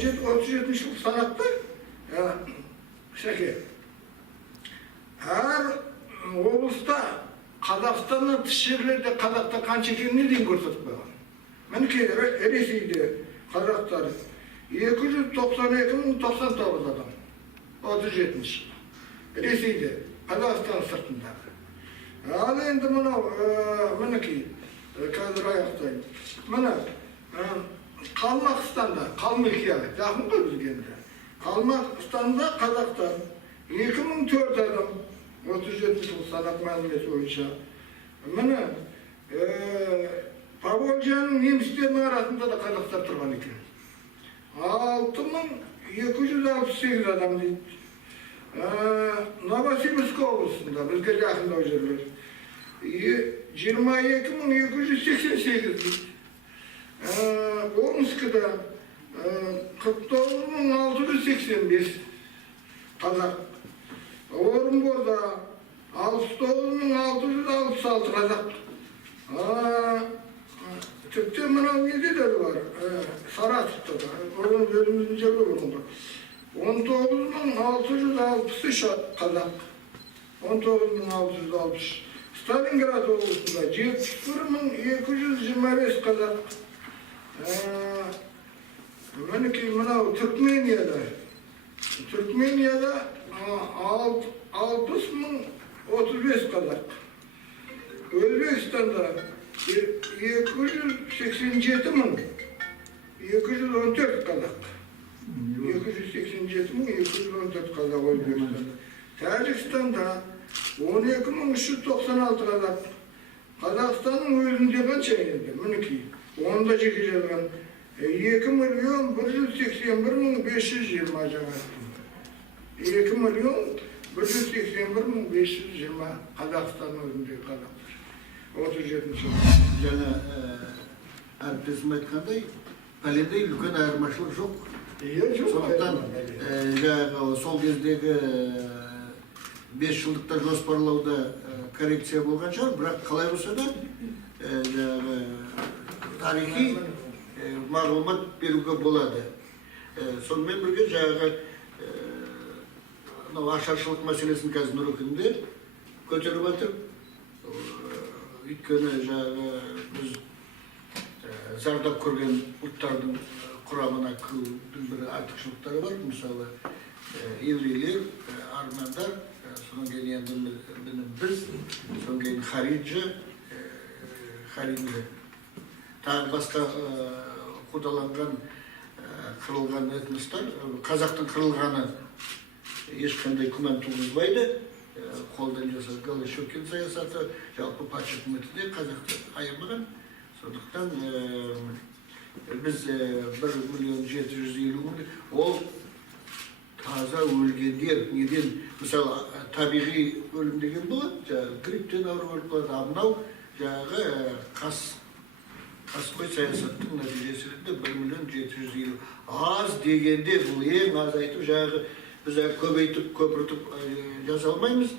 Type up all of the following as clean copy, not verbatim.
37 жыл санатты шәке. Әр облыста Қазақстаннан тыс жерлерде қазақта қанша екеніне дейін көрсетіп қойған. Мінекей Ресейде қазақтар 292.099 адам. 37 жыл. Ресейде, Қазақстан сыртындағы. Ал енді мынау, мінекей, қазір аяқтайын. Мына Қалмақстанда, Қалмекия, жақын ғой бізге енді. Қалмақстанда қазақтар 2004 адам, 37 жыл санақ мәліметі бойынша. Міне Поволжьяның немістерінің арасында да қазақтар тұрған екен. 6268 адам дейді. Новосибирск облысында, бізге жақындау жерлер, 22288 дейді. Омскіде 49685 қазақ. Орынборда 69666 қазақ. Тіпті мынау неде де бар, Саратовта да, өзіміздің жерде бұрынғы. 19663 қазақ. 19663. Сталинград облысында 71225 қазақ. Мінекей мынау Түркменияда 60.035 қазақ. Өзбекстанда 287.214 қазақ. 287.214 қазақ Өзбекстанда. Тәжікстанда 12.396 қазақ. Қазақстанның өзінде қанша енді, мінекей, онда жеке жазған 2.181.520 жаңа. 2.181.520 Қазақстанның өзіндегі қазақтар. 37 жыл. Жаңа әріптесім айтқандай, пәледе үлкен айырмашылық жоқ. Сондықтан жаңағы сол кездегі 5 жылдықта жоспарлауда коррекция болған шығар, бірақ қалай болса да тарихи мағлұмат беруге болады. Сонымен бірге жаңағы ашаршылық мәселесін қазір Нұрекеңде көтеріп жатыр. Өйткені жаңағы біз зардап көрген ұлттардың құрамына кірудің бір артықшылықтары бар. Мысалы, еврейлер, армяндар, содан кейін енді біз, содан кейін хариджи, тағы басқа қудаланған, қырылған этностар, қазақтың қырылғаны ешқандай күмән туғызбайды. Қолдан жасалған Щекин саясаты, жалпы патша үкіметі де қазақты аямаған. Сондықтан біз 1.750.000, ол таза өлгендер, неден, мысалы, табиғи өлім деген болады, грипптен ауырып болады, амнау, жаңағы қасқой саясаттың нәтижесінде 1.750.000. Аз дегенде бұл ең аз айтып, жаңағы біз көбейтіп, көпіртіп жаса алмаймыз,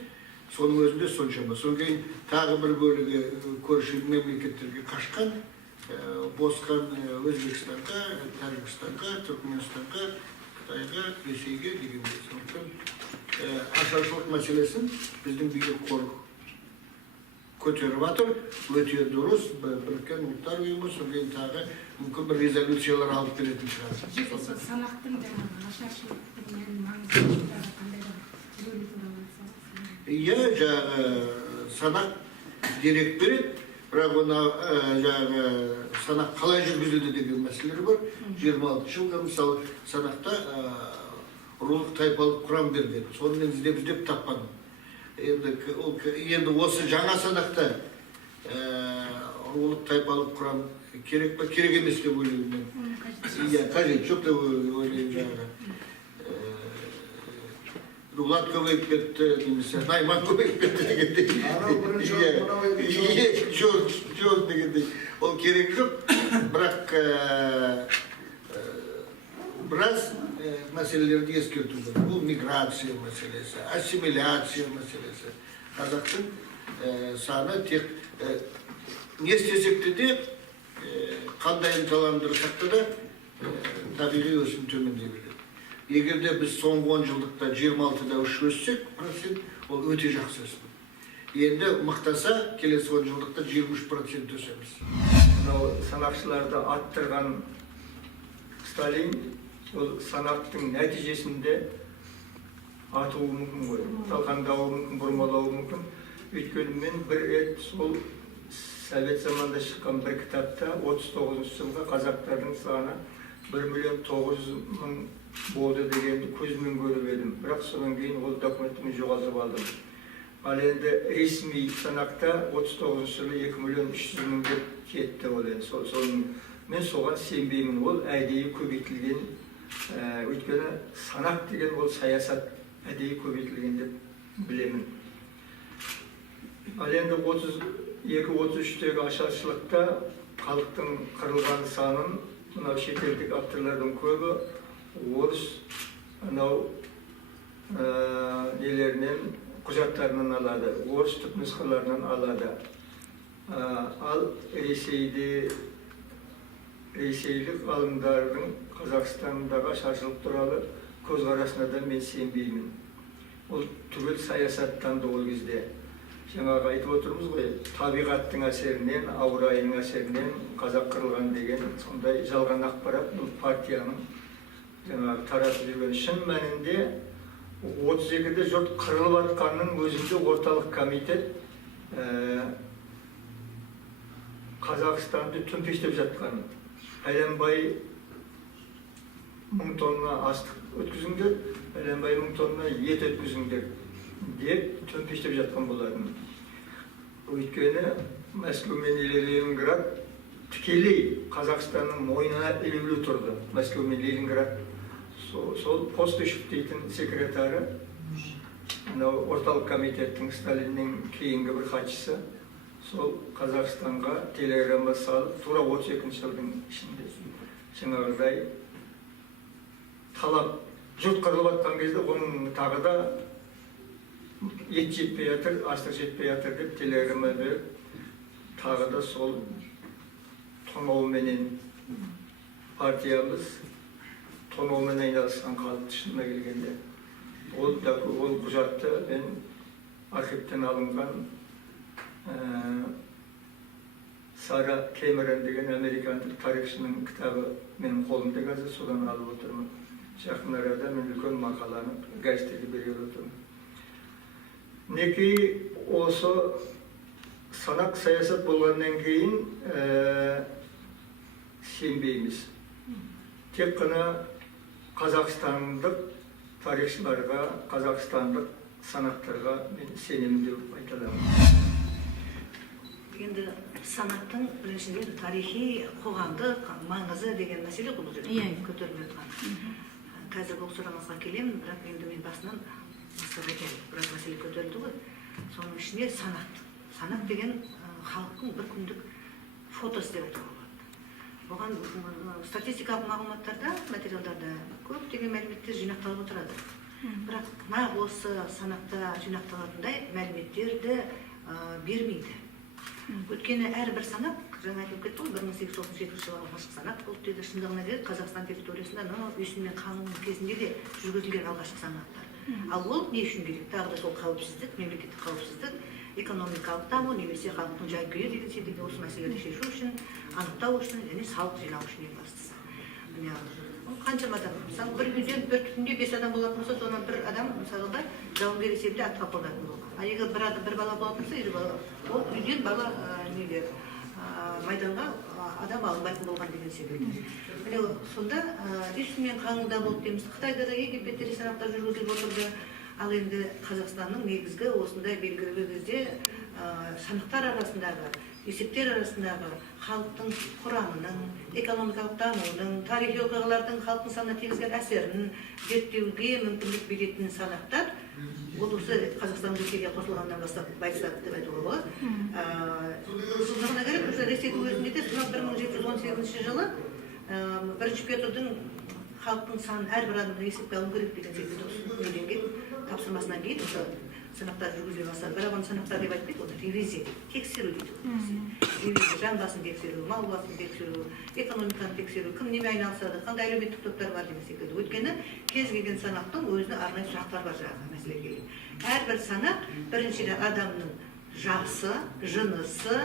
соның өзінде соншама. Содан кейін тағы бір бөлігі көрші мемлекеттерге қашқан, босқан Өзбекстанға, Тәжікстанға, Түркменстанға, Қытайға, Ресейге дегендей. Сондықтан ашаршылық мәселесін біздің билік қоры көтеріп жатыр, өте дұрыс, біріккен ұлттар ұйымы, содан кейін тағы мүмкін бір резолюциялар алып беретін шығар. Санақтың жаңағы ашаршылықтың маңыздылықтары қандай да бөлігі туралы айтсаңыз? Иә, жаңағы санақ дерек береді, бірақ оны жаңағы санақ қалай жүргізілді деген мәселелер бар. 26 жылға мысалы санақта рулық тайпалық құрам берген. Соны мен іздеп таппадым. Енді осы жаңа санақта рулық тайпалық құрам керек па, керек емес деп ойлаймын мен. Иә, қажет жоқ деп ойлаймын жаңағы. Дулат көбейіп кетті, немесе Найман көбейіп кетті дегендей. Жоқ дегендей. Ол керек жоқ, бірақ біраз мәселелерді ескерту бар. Бұл миграция мәселесі, ассимиляция мәселесі. Қазақтың саны тек не істесек те, қандай ынталандырсақ та табиғи өсім төмендей береді. Егер де біз соңғы 10 жылдықта 26-да 3 өссек, процент, ол өте жақсы өсім. Енді мықтаса, келесі 10 жылдықта 23% өсеміз. Мынау санақшыларды аттырған Сталин, ол санақтың нәтижесінде атуы мүмкін ғой. Талқандауы мүмкін, бұрмалауы мүмкін. Өйткені мен бір рет сол Совет заманда шыққан бір кітапта 39 жылға қазақтардың саны 1.900.000 болды дегенді көзімен көріп едім. Бірақ содан кейін ол документті жоғалтып алдым. Ал енді ресми санақта 39 жылы 2.300.000 деп кетті ол енді. Мен соған сенбеймін, ол әдейі көбейтілген. Өйткені санақ деген ол саясат әдейі көбейтілген деп білемін. Ал енді 32-33-тегі ашаршылықта халықтың қырылған санын мынау шетелдік авторлардың көбі орыс анау нелерінен құжаттарынан алады, орыс түпнұсқаларынан алады. Ал ресейлік ғалымдардың Қазақстандағы ашаршылық туралы көзқарасына да мен сенбеймін. Ол түгел саясаттанды ол кезде. Жаңағы айтып отырмыз ғой, табиғаттың әсерінен, ауа райының әсерінен қазақ қырылған деген сондай жалған ақпарат бұл партияның жаңағы таратып жүрген. Шын мәнінде 32-де жұрт қырылып жатқанның өзінде орталық комитет Қазақстанды төмпештеп жатқан. Пәленбай 1000 тонна астық өткізіңдер, пәленбай 1000 тонна ет өткізіңдер деп төмпештеп жатқан болатын. Өйткені Мәскеу мен Ленинград тікелей Қазақстанның мойнына ілулі тұрды. Мәскеу мен Ленинград сол Постышев дейтін секретары, орталық комитеттің Сталиннің кейінгі бір хатшысы, сол Қазақстанға телеграмма салып, тура 32 жылдың ішінде жаңағыдай талап жұрт қырылып жатқан кезде оның тағы да ет жетпей жатыр, астық жетпей жатыр деп телеграмма беріп, тағы да сол тонауменен партиямыз тонаумен айналысқан қалыпты шынына келгенде. Ол құжатты мен архивтен алынған Сара Кэмерон деген американдық тарихшының кітабы менің қолымда қазір, содан алып отырмын. Жақын арада мен үлкен мақаланы газетеге беріп отырмын. Неки осы санақ саясат болғаннан кейін сенбейміз. Тек қана қазақстандық тарихшыларға, қазақстандық санақтарға мен сенемін деп айта аламын. Енді санақтың біріншіден тарихи қоғамдық маңызы деген мәселе бұл жерде көтеріліп жатқан. Қазір бұл сұрағыңызға келемін, бірақ енді мен басынан біраз мәселе көтерілді ғой. Соның ішінде санақ деген халықтың бір күндік фотосы деп айтуға болады. Оған статистикалық мағлұматтарда, материалдарда көптеген мәліметтер жинақталып отырады. Бірақ нақ осы санақта жинақталатындай мәліметтерді бермейді. Өйткені әрбір санақ, жаңа айтып кетті ғой, 1837 жылы алғашқы санақ болды деді. Шындығына келеді, Қазақстан территориясында үйсін мен қаңның кезінде де жүргізілген алғашқы санақтар. Ал ол не үшін керек? Тағы да сол қауіпсіздік, мемлекеттік қауіпсіздік, экономикалық даму, немесе халықтың жай-күйі деген секілді осы мәселелерді шешу үшін, анықтау үшін, және салық жинау үшін ең бастысы. Қаншама адам, мысалы бір үйден бір түтінде 5 адам болатын болса, содан бір адам мысалға жауынгер есебінде атқа қонатын болған. Ал егер бір бала болатын болса, ол үйден бала майданға адам алынбайтын болған деген секілді. Сонда үйсін мен қаңында болды дейміз. Қытайда да Египетте санақтар жүргізіліп отырды. Ал енді Қазақстанның негізгі осындай белгілі кезде санақтар арасындағы, есептер арасындағы халықтың құрамының, экономикалық дамуының, тарихи оқиғалардың халықтың санына тигізген әсерін зерттеуге мүмкіндік беретін санақтар, ол осы Қазақстан Ресейге қосылғаннан бастап байыстады деп айтуға болады. Сондағына керек, Ресейдің өзінде де 1718 жылы бірінші Петрдің халықтың санын әрбір адамды есепке алу керек деген секілді тапсырмасынан кейін санақтар жүргізіле бастады. Бірақ оны санақтар деп айтпайды, оны ревизия дейді, тексеру дейді. Ревизия, жан басын тексеру, мал басын тексеру, экономиканы тексеру, кім неме айналысады, қандай әлеуметтік топтар бар деген секілді. Өйткені кез келген санақтың өзіне арнайы сұрақтар бар жаңағы мәселеге. Әрбір санақ біріншіден адамның жасы, жынысы,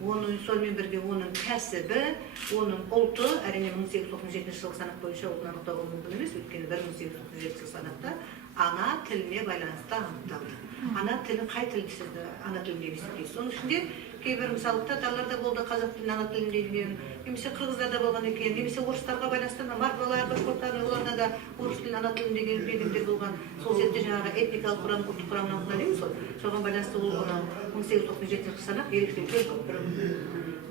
оның сонымен бірге оның кәсібі, оның ұлты, әрине 1897 жылғы санақ бойынша ұлтын анықтауға мүмкін емес, өйткені 1897 жылғы санақта ана тіліне байланысты анықталды. Ана тілі қай тілді сізді ана тілінде есептейсіз? Соның ішінде кейбір мысалы татарларда болды қазақ тілін ана тілінде деген, немесе қырғыздарда болған екен, немесе орыстарға байланысты мордвалар, башқұрттар, оларда да орыс тілін ана тілінде дегендер болған. Сол жерде жаңағы этникалық құрам, ұлттық құрамын анықтаймыз ғой. Соған байланысты ол 1897 санақ ерекшелікке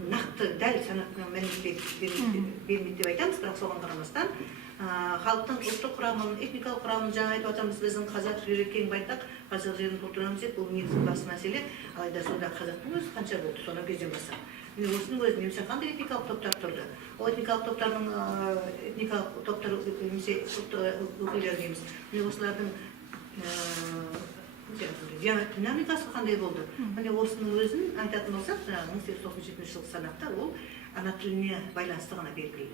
нақты дәл санақ мәлімет бермейді деп айтамыз, бірақ соған қарамастан халықтың ұлттық құрамын, этникалық құрамын жаңа айтып жатырмыз, біздің қазақ жері кең байтақ, қазақ жерін толтырамыз деп, бұл негізгі басты мәселе. Алайда сонда қазақтың өзі қанша болды, сонау кезден бастап. Міне осының өзі немесе қандай этникалық топтар тұрды? Ол этникалық топтардың этникалық топтар немесе өкілдері дейміз. Міне осылардың динамикасы қандай болды? Міне осының өзін айтатын болсақ, 1897 жылғы санақта ол ана тіліне байланысты ғана берілген.